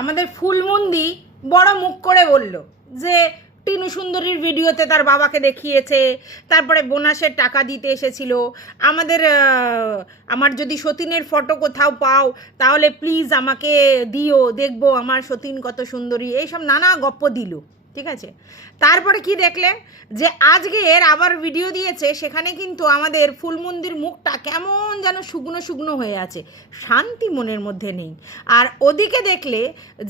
আমাদের ফুলমন্দি বড় মুখ করে বলল যে, টিনু সুন্দরীর ভিডিওতে তার বাবাকে দেখিয়েছে, তারপরে বোনাসের টাকা দিতে এসেছিল। আমাদের আমার যদি সতীনের ফটো কোথাও পাও, তাহলে প্লিজ আমাকে দিও, দেখব আমার সতীন কত সুন্দরী। এইসব নানা গপ্প দিল। ঠিক আছে? তারপরে কি দেখলে? যে আজকে এর আবার ভিডিও দিয়েছে, সেখানে কিন্তু আমাদের ফুলমন্দির মুখটা কেমন যেন শুকনো শুকনো হয়ে আছে। শান্তি মনের মধ্যে নেই। আর ওদিকে দেখলে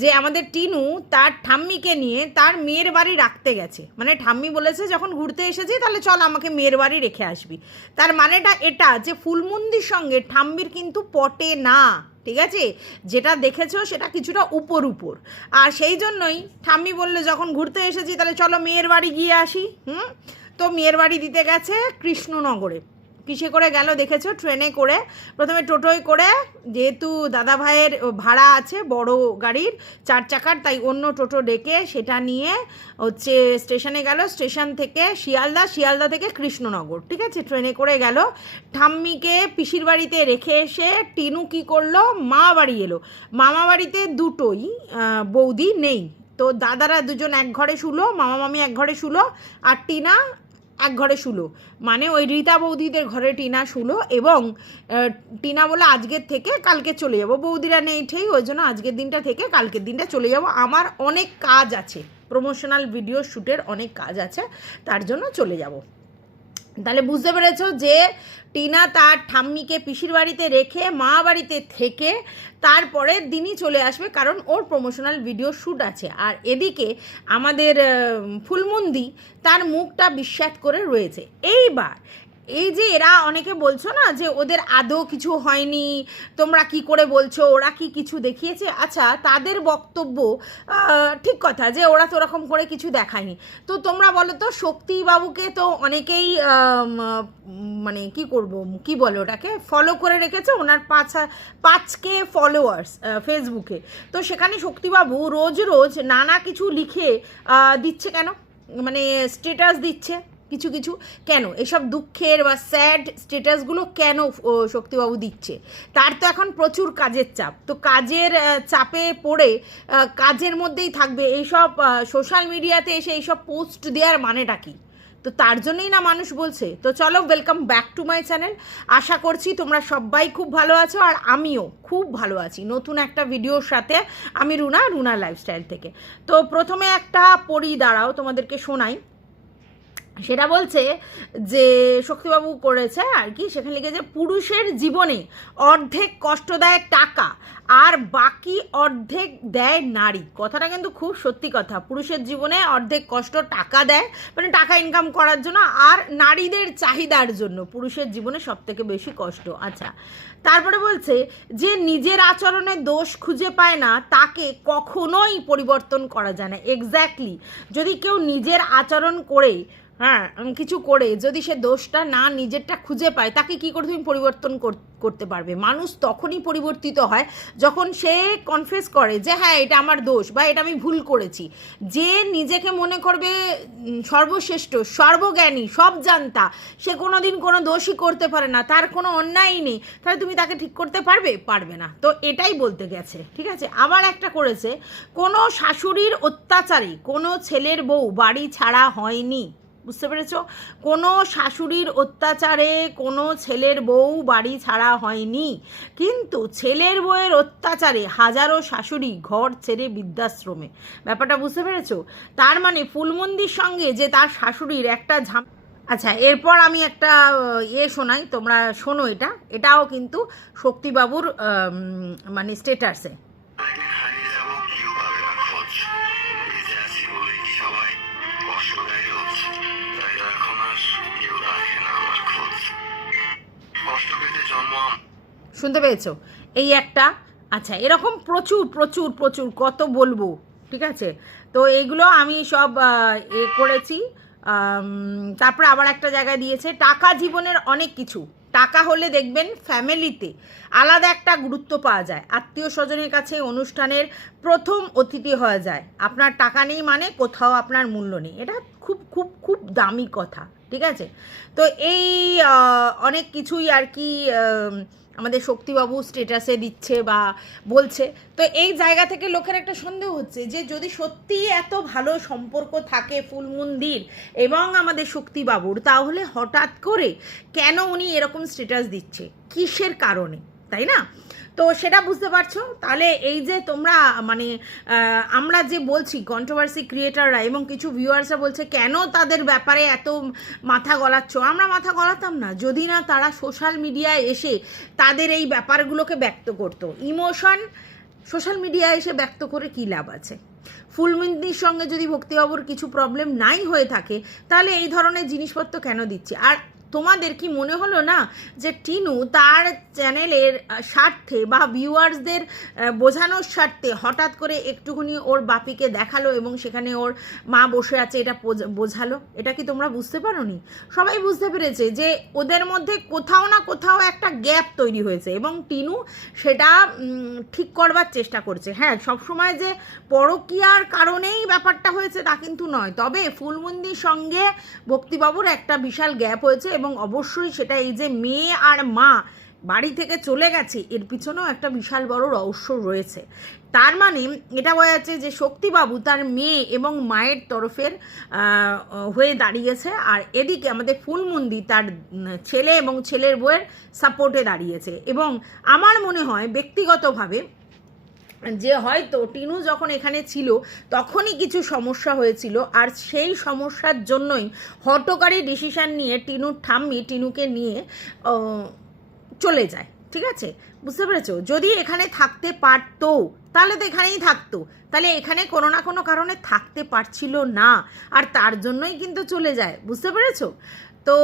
যে আমাদের টিনু তার ঠাম্মিকে নিয়ে তার মেয়ের বাড়ি রাখতে গেছে। মানে ঠাম্মি বলেছে, যখন ঘুরতে এসেছি, তাহলে চল আমাকে মেয়ের বাড়ি রেখে আসবি। তার মানেটা এটা যে ফুলমন্দির সঙ্গে ঠাম্মির কিন্তু পটে না। ঠিক আছে? যেটা দেখেছ সেটা কিছুটা উপর উপর। আর সেই জন্যই ঠাম্মি বলল, যখন ঘুরতে এসেছি, তাহলে চলো মেয়ের বাড়ি গিয়ে আসি। হুম? তো মেয়ের বাড়ি দিতে গেছে কৃষ্ণনগরে। কিসে করে গেল দেখেছ? ট্রেনে করে। প্রথমে টোটোয় করে, যেহেতু দাদা ভাইয়ের ভাড়া আছে বড় গাড়ির, চার চাকার, তাই অন্য টোটো ডেকে সেটা নিয়ে হচ্ছে স্টেশনে গেল। স্টেশন থেকে শিয়ালদা শিয়ালদা থেকে কৃষ্ণনগর, ঠিক আছে? ট্রেনে করে গেল। ঠাম্মিকে পিসির বাড়িতে রেখে এসে টিনু কি করল? মা বাড়ি এলো। মামা বাড়িতে দুটোই বৌদি নেই। তো দাদারা দুজন এক ঘরে শুলো মামা মামি এক ঘরে শুলো, আর টিনা এক ঘরে শুলো। মানে ওই রীতা বৌদিদের ঘরে টিনা শুলো এবং টিনা বলে আজকের থেকে কালকে চলে যাব। বৌদিরা নেই ঠেই, ওই জন্য আজকের দিনটা থেকে কালকের দিনটা চলে যাব। আমার অনেক কাজ আছে প্রমোশনাল ভিডিও শ্যুটের অনেক কাজ আছে, তার জন্য চলে যাব। তাহলে বুঝতে পেরেছ যে টিনা তার ঠাম্মিকে পিসির বাড়িতে রেখে মা বাড়িতে থেকে তারপরের দিনই চলে আসবে কারণ ওর প্রমোশনাল ভিডিও শ্যুট আছে। আর এদিকে আমাদের ফুলমন্দি তার মুখটা বিশ্বাস করে রয়েছে। এইবার এই যে এরা অনেকে বলছো না যে ওদের আদৌ কিছু হয়নি, তোমরা কি করে বলছো, ওরা কি কিছু দেখিয়েছে? আচ্ছা তাদের বক্তব্য ঠিক কথা যে ওরা তো ওরকম করে কিছু দেখায়নি। তো তোমরা বলো তো, শক্তিবাবুকে তো অনেকেই মানে কি করব, কি বলে ওটাকে ফলো করে রেখেছে ওনার পাঁচ, পাঁচকে ফলোয়ার্স ফেসবুকে তো সেখানে শক্তিবাবু রোজ রোজ নানা কিছু লিখে দিচ্ছে কেন? মানে স্টেটাস দিচ্ছে। কিছু কিছু। কেন? এসব দুঃখের বা স্যাড স্টেটাসগুলো কেন শক্তিবাবু দিচ্ছে? তার তো এখন প্রচুর কাজের চাপ। তো কাজের চাপে পড়ে কাজের মধ্যেই থাকবে। এইসব সোশ্যাল মিডিয়াতে এসে এইসব পোস্ট দেওয়ার মানেটা কি? তো তার জন্যই না মানুষ বলছে। তো চলো welcome back to my channel আশা করছি তোমরা সবাই খুব ভালো আছো আর আমিও খুব ভালো আছি। নতুন একটা ভিডিওর সাথে আমি রুনা রুনা লাইফস্টাইল থেকে। তো প্রথমে একটা পড়ি, দাঁড়াও তোমাদেরকে শোনাই। সেটা বলছে যে শক্তিবাবু করেছে আর কি, সেখানে লিখেছে পুরুষের জীবনে অর্ধেক কষ্ট দেয় টাকা আর বাকি অর্ধেক দেয় নারী। কথাটা কিন্তু খুব সত্যি কথা। পুরুষের জীবনে অর্ধেক কষ্ট টাকা দেয় মানে টাকা ইনকাম করার জন্য আর নারীদের চাহিদার জন্য। পুরুষের জীবনে সব থেকে বেশি কষ্ট। আচ্ছা তারপরে বলছে যে নিজের আচরণে দোষ খুঁজে পায় না, তাকে কখনোই পরিবর্তন করা যায় না। এক্স্যাক্টলি যদি কেউ নিজের আচরণ করে হ্যাঁ কিছু করে যদি সে দোষটা না নিজেরটা খুঁজে পায়, তাকে কি করে তুমি পরিবর্তন করতে পারবে? মানুষ তখনই পরিবর্তিত হয় যখন সে কনফেস করে যে হ্যাঁ এটা আমার দোষ বা এটা আমি ভুল করেছি। যে নিজেকে মনে করবে সর্বশ্রেষ্ঠ, সর্বজ্ঞানী, সব জানতা, সে কোনো দিন কোনো দোষই করতে পারে না, তার কোনো অন্যায়ই নেই। তাহলে তুমি তাকে ঠিক করতে পারবে? পারবে না। তো এটাই বলতে গেছে, ঠিক আছে? আবার একটা করেছে, কোনো শাশুড়ির অত্যাচারে কোনো ছেলের বউ বাড়ি ছাড়া হয়নি। বুঝতে পেরেছ? কোনো শাশুড়ির অত্যাচারে কোনো ছেলের বউ বাড়ি ছাড়া হয়নি। কিন্তু ছেলের বউয়ের অত্যাচারে হাজারো শাশুড়ি ঘর ছেড়ে বৃদ্ধাশ্রমে। ব্যাপারটা বুঝতে পেরেছ? তার মানে ফুলমন্দির সঙ্গে যে তার শাশুড়ির একটা ঝাম আচ্ছা এরপর আমি একটা ইয়ে শোনাই, তোমরা শোনো এটা। এটাও কিন্তু শক্তিবাবুর মানে স্টেটাসে শুনতে পেয়েছ? এই একটা আচ্ছা এরকম প্রচুর প্রচুর প্রচুর, কত বলব, ঠিক আছে? তো এইগুলো আমি সব এ করেছি তারপরে আবার একটা জায়গায় দিয়েছে, টাকা জীবনের অনেক কিছু। টাকা হলে দেখবেন ফ্যামিলিতে আলাদা একটা গুরুত্ব পাওয়া যায়। আত্মীয় স্বজনের কাছে অনুষ্ঠানের প্রথম অতিথি হয়ে যায়। আপনার টাকা নেই মানে কোথাও আপনার মূল্য নেই। এটা খুব খুব খুব দামি কথা, ঠিক আছে? তো এই অনেক কিছুই আর কি আমাদের শক্তিবাবু স্টেটাসে দিচ্ছে বা বলছে। তো এই জায়গা থেকে লোকের একটা সন্দেহ হচ্ছে যে যদি সত্যি এত ভালো সম্পর্ক থাকে ফুলমন্দির এবং আমাদের শক্তিবাবুর, তাহলে হঠাৎ করে কেন উনি এরকম স্টেটাস দিচ্ছে? কিসের কারণে? তাই না? তো সেটা বুঝতে পারছ? তাহলে এই যে তোমরা মানে আমরা যে বলছি কন্ট্রোভার্সি ক্রিয়েটাররা এবং কিছু ভিউয়ার্সরা বলছে, কেন তাদের ব্যাপারে এত মাথা গলাচ্ছ? আমরা মাথা গলাতাম না। যদি না তারা সোশ্যাল মিডিয়ায় এসে তাদের এই ব্যাপারগুলোকে ব্যক্ত করতো। ইমোশন সোশ্যাল মিডিয়ায় এসে ব্যক্ত করে কী লাভ আছে? ফুলমিন্দির সঙ্গে যদি ভক্তিবাবুর কিছু প্রবলেম নাই হয়ে থাকে, তাহলে এই ধরনের জিনিসপত্র কেন দিচ্ছে? আর তোমাদের কি মনে হলো না যে টিনু তার চ্যানেলের স্বার্থে বা ভিউয়ার্সদের বোঝানোর স্বার্থে হঠাৎ করে একটুখানি ওর বাপিকে দেখাল এবং সেখানে ওর মা বসে আছে এটা বোঝালো? এটা কি তোমরা বুঝতে পারো নি সবাই বুঝতে পেরেছে যে ওদের মধ্যে কোথাও না কোথাও একটা গ্যাপ তৈরি হয়েছে এবং টিনু সেটা ঠিক করবার চেষ্টা করছে। হ্যাঁ সবসময় যে পরকীয়ার কারণেই ব্যাপারটা হয়েছে তা কিন্তু নয়। তবে ফুলমন্দির সঙ্গে ভক্তিবাবুর একটা বিশাল গ্যাপ হয়েছে এবং অবশ্যই সেটা এই যে মেয়ে আর মা বাড়ি থেকে চলে গেছে, এর পিছনেও একটা বিশাল বড় রহস্য রয়েছে। তার মানে এটা বোঝা যাচ্ছে যে শক্তিবাবু তার মেয়ে এবং মায়ের তরফের হয়ে দাঁড়িয়েছে আর এদিকে আমাদের ফুলমন্দি তার ছেলে এবং ছেলের বউয়ের সাপোর্টে দাঁড়িয়েছে। এবং আমার মনে হয় ব্যক্তিগতভাবে যে হয়তো টিনু যখন এখানে ছিল, তখনই কিছু সমস্যা হয়েছিল, আর সেই সমস্যার জন্যই হটকারী ডিসিশন নিয়ে টিনুর ঠাম্মি টিনুকে নিয়ে চলে যায়, ঠিক আছে? বুঝতে পেরেছ? যদি এখানে থাকতে পারতো, তাহলে তো এখানেই থাকতো। তাহলে এখানে কোনো না কোনো কারণে থাকতে পারছিল না, আর তার জন্যই কিন্তু চলে যায়, বুঝতে পেরেছ? তো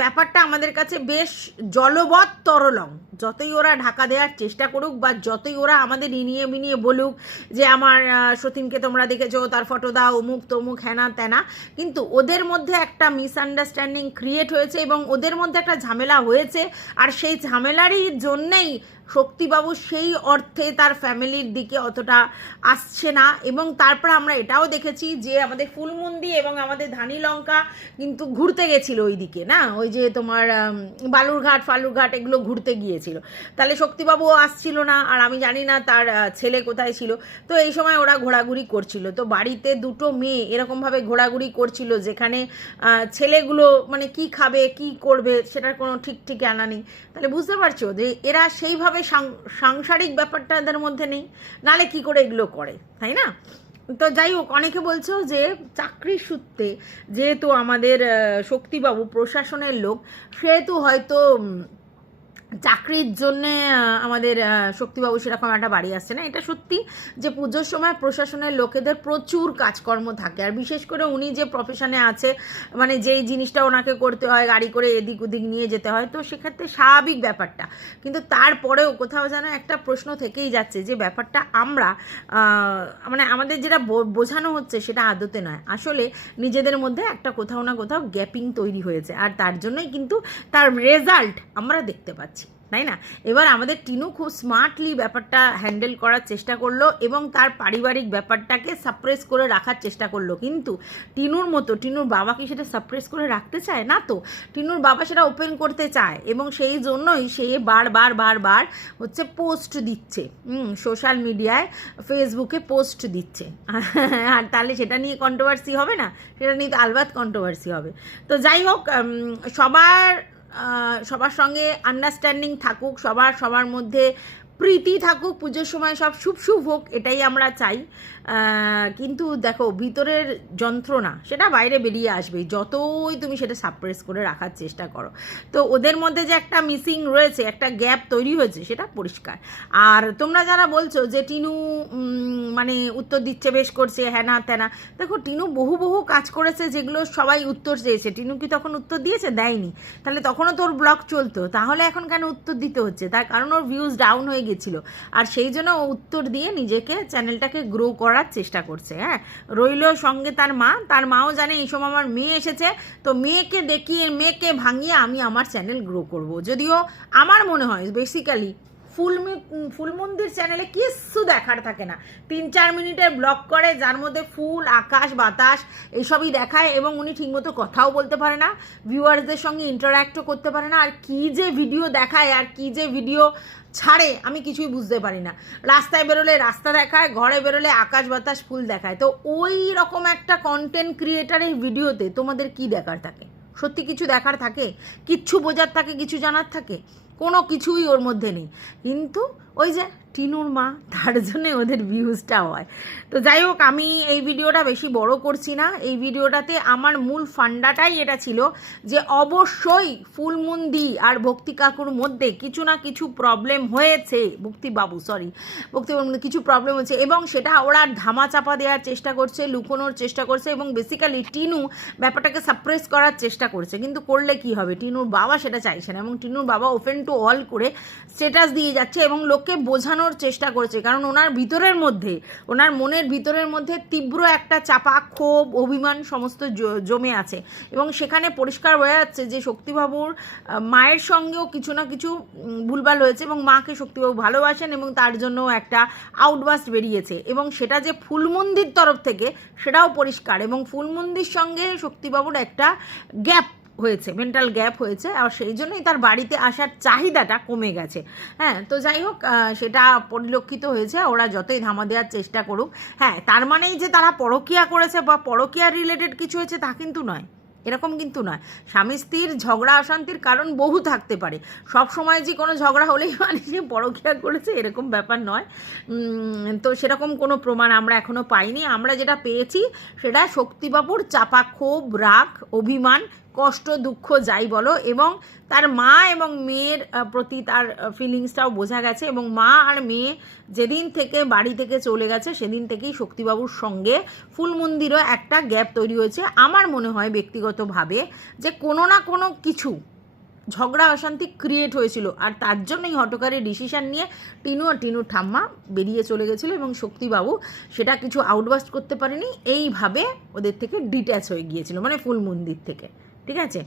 ব্যাপারটা আমাদের কাছে বেশ জলবৎ তরলং। যতই ওরা ঢাকা দেওয়ার চেষ্টা করুক বা যতই ওরা আমাদের ইনিয়ে মিনিয়ে বলুক যে আমার সতীনকে তোমরা দেখেছ, তার ফটো দাও, অমুক, তমুক, হ্যানা, ত্যানা। কিন্তু ওদের মধ্যে একটা মিসআন্ডারস্ট্যান্ডিং ক্রিয়েট হয়েছে এবং ওদের মধ্যে একটা ঝামেলা হয়েছে। আর সেই ঝামেলারই জন্যেই শক্তিবাবু সেই অর্থে তার ফ্যামিলির দিকে অতটা আসছে না। এবং তারপর আমরা এটাও দেখেছি যে আমাদের ফুলমন্দি এবং আমাদের ধানি লঙ্কা কিন্তু ঘুরতে গেছিল ওই দিকে না? ওই যে তোমার বালুরঘাট, ফালুরঘাট এগুলো ঘুরতে গিয়েছিল। তাহলে শক্তিবাবুও আসছিল না, আর আমি জানি না তার ছেলে কোথায় ছিল। তো এই সময় ওরা ঘোরাঘুরি করছিল। তো বাড়িতে দুটো মেয়ে এরকমভাবে ঘোরাঘুরি করছিল যেখানে ছেলেগুলো মানে কি খাবে, কি করবে সেটার কোনো ঠিক ঠিক আনা নেই। তাহলে বুঝতে পারছ যে এরা সেইভাবে সাং- সাংসারিক ব্যাপারটা এদের মধ্যে নেই। নালে কি করে এগুলো করে, তাই না? তো যাই হোক, অনেকে বলছো যে চাকরির সূত্রে যেহেতু আমাদের শক্তিবাবু প্রশাসনের লোক, সেহেতু হয়তো চাকরির জন্যে আমাদের শক্তিবাবু সেরকম একটা বাড়ি আসছে না? এটা সত্যি যে পুজোর সময় প্রশাসনের লোকেদের প্রচুর কাজকর্ম থাকে। আর বিশেষ করে উনি যে প্রফেশনে আছে মানে যেই জিনিসটা ওনাকে করতে হয়, গাড়ি করে এদিক ওদিক নিয়ে যেতে হয়, তো সেক্ষেত্রে স্বাভাবিক ব্যাপারটা। কিন্তু তারপরেও কোথাও যেন একটা প্রশ্ন থেকেই যাচ্ছে যে ব্যাপারটা আমরা মানে আমাদের যেটা বোঝানো হচ্ছে সেটা আদতে নয়। আসলে নিজেদের মধ্যে একটা কোথাও না কোথাও গ্যাপিং তৈরি হয়েছে। আর তার জন্যই কিন্তু তার রেজাল্ট আমরা দেখতে পাচ্ছি। তাই না? এবার আমাদের টিনু খুব স্মার্টলি ব্যাপারটা হ্যান্ডেল করার চেষ্টা করল এবং তার পারিবারিক ব্যাপারটাকে সাপ্রেস করে রাখার চেষ্টা করল। কিন্তু টিনুর মতো, টিনুর বাবা কি সেটা সাপ্রেস করে রাখতে চায়? না তো। টিনুর বাবা সেটা ওপেন করতে চায় এবং সেই জন্যই সে বারবার বারবার হচ্ছে পোস্ট দিচ্ছে। সোশ্যাল মিডিয়ায় ফেসবুকে পোস্ট দিচ্ছে। আর তাহলে সেটা নিয়ে কন্ট্রোভার্সি হবে না? সেটা নিয়ে তো আলবাত কন্ট্রোভার্সি হবে। তো যাই হোক সবার সবার সঙ্গে আন্ডারস্ট্যান্ডিং থাকুক সবার সবার মধ্যে প্রীতি থাকুক, পুজোর সময় সব শুভ শুভ হোক, এটাই আমরা চাই। কিন্তু দেখো, ভিতরের যন্ত্রণা, সেটা বাইরে বেরিয়ে আসবে যতই তুমি সেটা সাপ্রেস করে রাখার চেষ্টা করো। তো ওদের মধ্যে যে একটা মিসিং রয়েছে, একটা গ্যাপ তৈরি হয়েছে, সেটা পরিষ্কার। আর তোমরা যারা বলছো যে টিনু মানে উত্তর দিচ্ছে বেশ করছে হ্যানা ত্যানা। দেখো, টিনু বহু বহু কাজ করেছে যেগুলো সবাই উত্তর চেয়েছে। টিনু কি তখন উত্তর দিয়েছে? দেয়নি। তাহলে তখনও তোর ব্লগ চলতো। তাহলে এখন কেন উত্তর দিতে হচ্ছে? তার কারণ ওর ভিউজ ডাউন হয়ে গেছিল। আর সেই জন্য উত্তর দিয়ে নিজেকে চ্যানেলটাকে গ্রো করার চেষ্টা করছে হ্যাঁ? রইল সঙ্গে তার মা, তার মাও জানে এই সময় আমার মেয়ে এসেছে, তো মেয়েকে দেখিয়ে, মেয়েকে ভাঙিয়ে আমি আমার চ্যানেল গ্রো করব। যদিও আমার মনে হয় বেসিক্যালি ফুল মি- উম, ফুল মন্দির চ্যানেলে কিচ্ছু দেখার থাকে না। তিন চার মিনিটের ব্লগ করে যার মধ্যে ফুল আকাশ বাতাস এইসবই দেখায় এবং উনি ঠিকমতো কথাও বলতে পারে না ভিউয়ার্সদের সঙ্গে ইন্টারাক্টও করতে পারে না আর কি যে ভিডিও দেখায় আর কি যে ভিডিও ছাড়ে আমি কিছুই বুঝতে পারি না। রাস্তায় বেরোলে রাস্তা দেখায় ঘরে বেরোলে আকাশ বাতাস ফুল দেখায়। তো ওই রকম একটা কন্টেন্ট ক্রিয়েটারের ভিডিওতে তোমাদের কি দেখার থাকে? সত্যি কিছু দেখার থাকে? কিচ্ছু বোঝার থাকে? কিছু জানার থাকে? কোনো কিছুই ওর মধ্যে নেই। কিন্তু ওই যে টিনুর মা, তার জন্যে ওদের ভিউজটা হয়। তো যাই হোক, আমি এই ভিডিওটা বেশি বড় করছি না। এই ভিডিওটাতে আমার মূল ফান্ডাটাই এটা ছিল যে অবশ্যই ফুলমুন্দি আর ভক্তি কাকুর মধ্যে কিছু না কিছু প্রবলেম হয়েছে। ভক্তি বাবু সরি ভক্তি বাবুর মধ্যে কিছু প্রবলেম হয়েছে এবং সেটা ওরা ধামা চাপা দেওয়ার চেষ্টা করছে, লুকোনোর চেষ্টা করছে এবং বেসিক্যালি টিনু ব্যাপারটাকে সাপ্রেস করার চেষ্টা করছে। কিন্তু করলে কি হবে? টিনুর বাবা সেটা চাইছে না এবং টিনুর বাবা ওপেন টু অল করে স্টেটাস দিয়ে যাচ্ছে এবং লোককে বোঝানোর চেষ্টা করেছে। কারণ ওনার ভিতরের মধ্যে, ওনার মনের ভিতরের মধ্যে তীব্র একটা চাপা, ক্ষোভ, অভিমান সমস্ত জমে আছে। এবং সেখানে পরিষ্কার হয়ে যাচ্ছে যে শক্তিবাবুর মায়ের সঙ্গেও কিছু না কিছু ভুলভাল হয়েছে এবং মাকে শক্তিবাবু ভালোবাসেন এবং তার জন্য একটা আউটবাস্ট বেরিয়েছে। এবং সেটা যে ফুলমন্দির তরফ থেকে, সেটাও পরিষ্কার। এবং ফুলমন্দির সঙ্গে শক্তিবাবুর একটা গ্যাপ হয়েছে মেন্টাল গ্যাপ হয়েছে, আর সেই জন্যই তার বাড়িতে আসার চাহিদাটা কমে গেছে। হ্যাঁ তো যাই হোক সেটা পরিলক্ষিত হয়েছে ওরা যতই ধামা দেওয়ার চেষ্টা করুক হ্যাঁ তার মানেই যে তারা পরকিয়া করেছে বা পরকিয়া রিলেটেড কিছু হয়েছে তা কিন্তু নয়, এরকম কিন্তু নয়। স্বামী স্ত্রীর ঝগড়া অশান্তির কারণ বহু থাকতে পারে। সব সময় যে কোনো ঝগড়া হলেই মানে সে পরকিয়া করেছে, এরকম ব্যাপার নয়। তো সেরকম কোনো প্রমাণ আমরা এখনও পাইনি। আমরা যেটা পেয়েছি, সেটা শক্তিবাবুর চাপা ক্ষোভ রাগ, অভিমান কষ্ট, দুঃখ যাই বলো, এবং তার মা এবং মেয়ের প্রতি তার ফিলিংসটাও বোঝা গেছে এবং মা আর মেয়ে যেদিন থেকে বাড়ি থেকে চলে গেছে, সেদিন থেকেই শক্তিবাবুর সঙ্গে ফুলমন্দিরও একটা গ্যাপ তৈরি হয়েছে। আমার মনে হয় ব্যক্তিগতভাবে যে কোনো না কোনো কিছু ঝগড়া, অশান্তি ক্রিয়েট হয়েছিল আর তার জন্যই হটকারী ডিসিশন নিয়ে টিনু আর টিনুর ঠাম্মা বেরিয়ে চলে গেছিল এবং শক্তিবাবু সেটা কিছু আউটবাস্ট করতে পারেনি। এইভাবে ওদের থেকে ডিট্যাচ হয়ে গিয়েছিল মানে ফুল মন্দির থেকে। ঠিক আছে?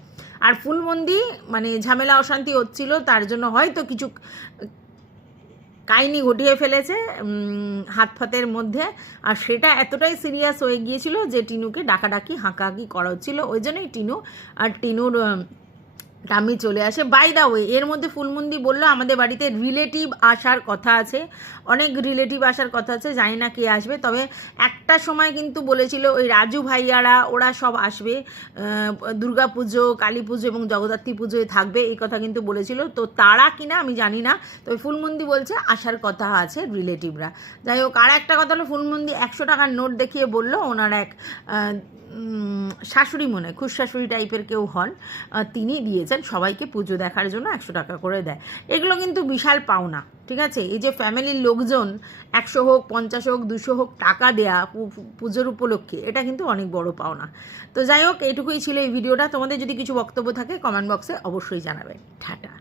আর ফুলমন্দি মানে ঝামেলা, অশান্তি হচ্ছিল, তার জন্য হয়তো কিছু কাহিনি ঘটিয়ে ফেলেছে হাত ফাতের মধ্যে। আর সেটা এতটাই সিরিয়াস হয়ে গিয়েছিল যে টিনুকে ডাকাডাকি, হাঁকাহাঁকি করা হচ্ছিল। ওই জন্যই টিনু, আর টিনুর টামি চলে আসে। বাই দা ওয়ে এর মধ্যে ফুলমন্দি বলল, আমাদের বাড়িতে রিলেটিভ আসার কথা আছে। অনেক রিলেটিভ আসার কথা আছে, জানি না কে আসবে। তবে একটা সময় কিন্তু বলেছিল, ওই রাজু ভাইয়ারা, ওরা সব আসবে। দুর্গা পুজো, কালী পুজো এবং জগদ্ধাত্রী পুজোয় থাকবে, এই কথা কিন্তু বলেছিল। তো তারা কিনা আমি জানি না, তবে ফুলমন্দি বলছে আসার কথা আছে রিলেটিভরা যাই হোক, আর একটা কথা হলো, ফুলমন্দি একশো টাকার নোট দেখিয়ে বলল, ওনার এক শাশুড়ি মনে হয়, খুশ শাশুড়ি টাইপের কেউ হন তিনি দিয়েছেন। সবাইকে পুজো দেখার জন্য একশো টাকা করে দেয়। এগুলো কিন্তু বিশাল পাওনা, ঠিক আছে? এই যে ফ্যামিলির লোকজন একশো হোক, পঞ্চাশ হোক, দুশো হোক টাকা দেয়া পুজোর উপলক্ষে, এটা কিন্তু অনেক বড় পাওনা। তো যাই হোক, এইটুকুই ছিল এই ভিডিওটা। তোমাদের যদি কিছু বক্তব্য থাকে কমেন্ট বক্সে অবশ্যই জানাবে টাটা।